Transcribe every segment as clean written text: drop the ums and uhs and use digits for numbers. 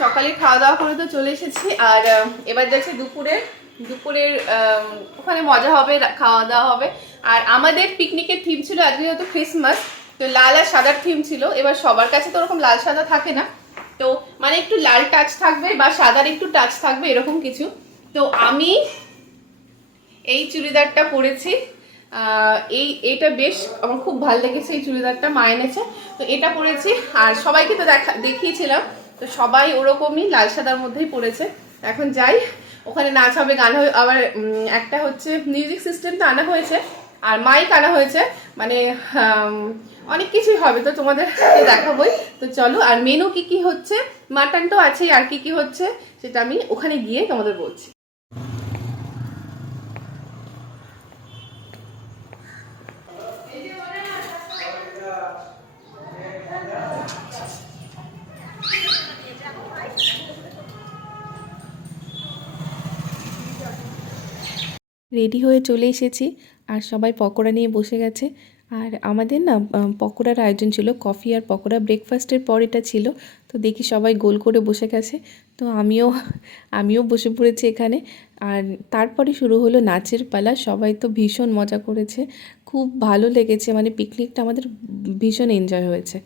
সকালে খাওয়া দাওয়া করে তো চলে এসেছি, আর এবার যাচ্ছি দুপুরের ওখানে মজা হবে, খাওয়া দাওয়া হবে। আর আমাদের পিকনিকের থিম ছিল আজকে যেহেতু ক্রিসমাস, তো লাল আর সাদার থিম ছিল। এবার সবার কাছে তো ওরকম লাল সাদা থাকে না, তো মানে একটু লাল টাচ থাকবে বা সাদার একটু টাচ থাকবে এরকম কিছু। তো আমি এই চুড়িদারটা পরেছি, এইটা বেশ আমার খুব ভালো লেগেছে। এই চুড়িদারটা মা এনেছে, তো এটা পরেছি। আর সবাইকে তো দেখিয়েছিলাম, তো সবাই ওরকমই লাল সাদার মধ্যেই পরেছে। এখন যাই, ওখানে নাচ হবে, গান হবে, আবার একটা হচ্ছে মিউজিক সিস্টেম তো আনা হয়েছে, আর মাইক আনা হয়েছে, মানে অনেক কিছুই হবে, তো তোমাদের দেখাবোই। তো চলো, আর মেনু কি কি হচ্ছে, মাটন তো আছেই, আর কি কি হচ্ছে সেটা আমি ওখানে গিয়ে তোমাদের বলছি। রেডি হয়ে চলে এসেছি, আর সবাই পকোড়া নিয়ে বসে গেছে। আর আমাদের না পকোড়ার আয়োজন ছিল, কফি আর পকোড়া ব্রেকফাস্টের পর এটা ছিল। তো দেখি সবাই গোল করে বসে গেছে, তো আমিও বসে পড়েছি এখানে। আর তারপরে শুরু হলো নাচের পালা। সবাই তো ভীষণ মজা করেছে, খুব ভালো লেগেছে, মানে পিকনিকটা আমাদের ভীষণ এনজয় হয়েছে।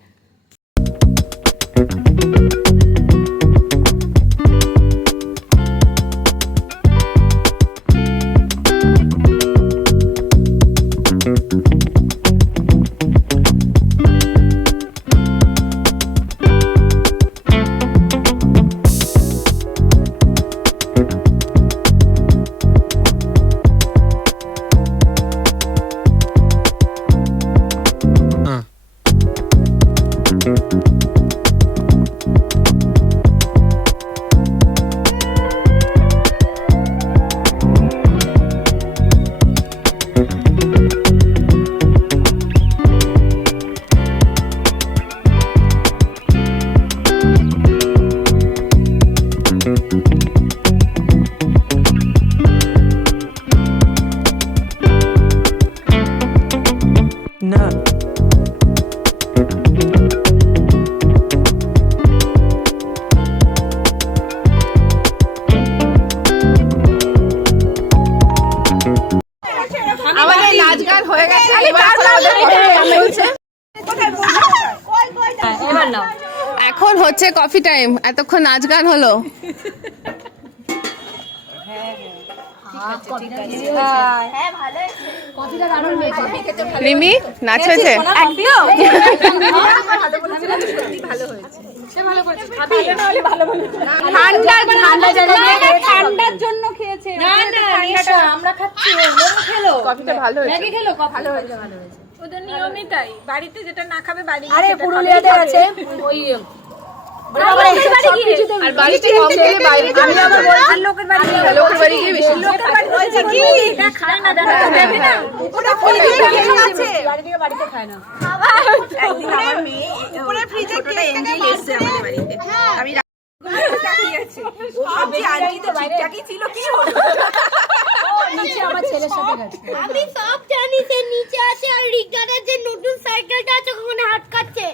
আমাদের নাচ গান হয়ে গেছে, এখন হচ্ছে কফি টাইম। এতক্ষণ নাচ গান হলো, রিমি নাচ হয়েছে, ঠান্ডার জন্য খেয়েছে, আমরা খাচ্ছি, কফিটা ভালো হয়েছে, ভালো হয়েছে। ওদের নিয়মই তাই, বাড়িতে যেটা না খাবে বাড়ি, আরে পুরুলিয়াতে আছে ওই আর বাড়িতে কম খেলে বাইরে আমি আবার বলছি লোকের বাড়ি গিয়ে বেশি লোকের বাড়ি হয়েছে কি এটা খায় না, দাদা দেবে না, ওটা ফ্রিজে আছে, বাড়ি থেকে বাড়িতে খায় না। একদিন আমার মেয়ে উপরে ফ্রিজে কেক এনে এসেছে আমাদের বাড়িতে, আমি তাকিয়েছি, ও ভাবে আন্টি তো ঠিকঠাকই ছিল, কি হলো নিচে আমার ছেলের সাথে গেছে, আমি সব জানি, সে নিচে আছে, আর রিগানের যে নতুন সাইকেলটা আছে ওখানে হাত কাটছে।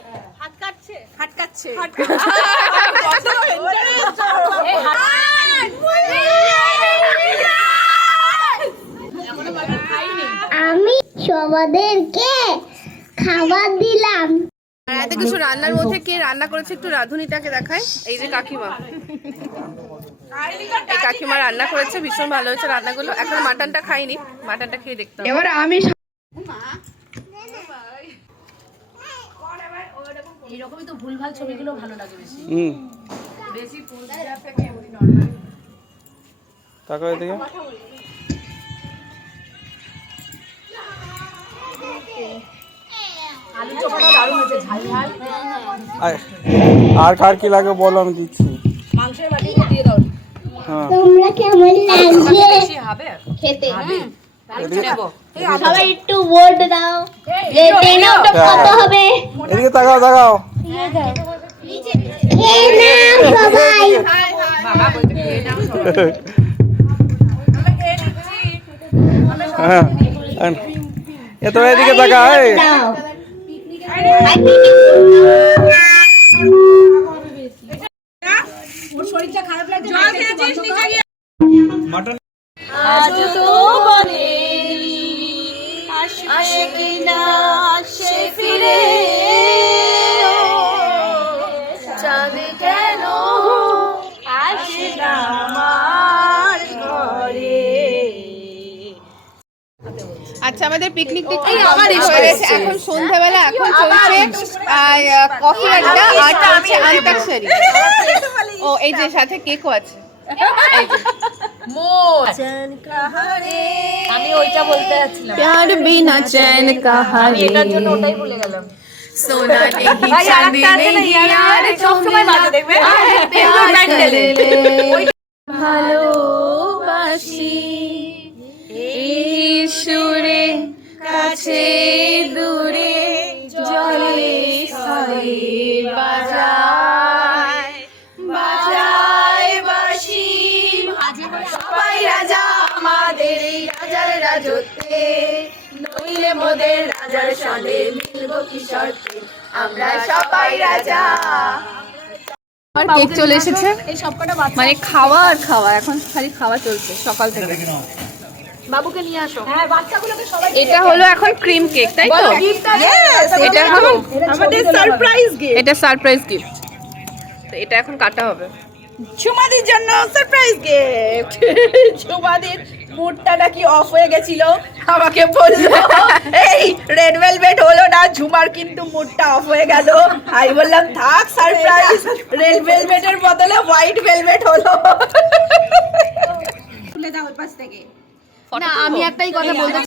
আমি সবাদেরকে খাবার দিলাম। আর এত কিছু রান্নার মধ্যে কে রান্না করেছে একটু রাঁধুনিটাকে দেখায়। এই যে কাকিমা, এই কাকিমা রান্না করেছে, ভীষণ ভালো হয়েছে রান্নাগুলো। এখন মাটনটা খাইনি, মাটনটা খেয়ে দেখতে হবে। এবার আমি এরকমই তো ভুলভাল ছবিগুলো ভালো লাগে বেশি। বেশি তাকাও এদিকে, আলু চোখাটা দারুণ হয়েছে, ঝাল ঝাল। আর কার কি লাগে বলো, আমি দিচ্ছি। মাংসের বাটি দিয়ে দাও। হ্যাঁ, তোমরা কেমন লাগছে খেতে? সবাই একটু ভোট দাও যে 10 আউট অফ কত হবে। এদিকে তাকাও তাকাও। খেয়ে নাও সবাই। হ্যাঁ, এ তো এদিকে তাকা। দাও ওর শরীরটা খারাপ লাগছে জল খেয়েছিস নিচে গিয়ে मटन আজ তো বনে আসে কিনা সে ফিরে চাঁদ কেন আসে না আমার ঘরে। আচ্ছা আমাদের পিকনিক টিকনিক কমপ্লিট হয়ে গেছে। এখন সন্ধ্যাবেলা এখন চলছে কফি আড্ডা আর চলছে আন্তাক্ষরী। ও এই যে সাথে কেকও আছে। আমি ওইটা বলতে যাচ্ছিলাম, প্যার বিনা চैन कहा আমি এটার জন্য ওটাই ভুলে গেলাম। সোনা নেহি ভাই, চাঁদি আরেকটা আছে না, নেহি ইয়ার সবসময় বাজে দেখবে। Good night tale। ভালোবাসি এই সুরে কাছে দূরে জলে স্থলে বাজায় বাজায় বাঁশি সবাই রাজা আমাদের এই রাজার রাজত্বে নইলে মোদের রাজার সনে মিলবো কি শর্তে আমরা সবাই রাজা। আর কেক চলে এসেছে, এই সবকটা মানে খাওয়া আর খাওয়া, এখন খালি খাওয়া চলছে সকাল থেকে। বাবুকে নিয়ে আসো। হ্যাঁ বাচ্চাগুলোকে সবাই এটা হলো এখন ক্রিম কেক, তাই তো? এটা হলো আমাদের সারপ্রাইজ গিফট, এটা সারপ্রাইজ গিফট। তো এটা এখন কাটা হবে। ঝুমাদির জন্য সারপ্রাইজ গিফট। ঝুমাদির মুডটা নাকি অফ হয়ে গেছিল, আমাকে বললো এই রেড ভেলভেট হলো না, ঝুমার কিন্তু মুডটা অফ হয়ে গেল। আমি বললাম থাক সারপ্রাইজ, রেড ভেলভেটের বদলে হোয়াইট ভেলভেট হলো। তুলে দাও ওই পাশ থেকে। না আমি একটাই কথা বলতে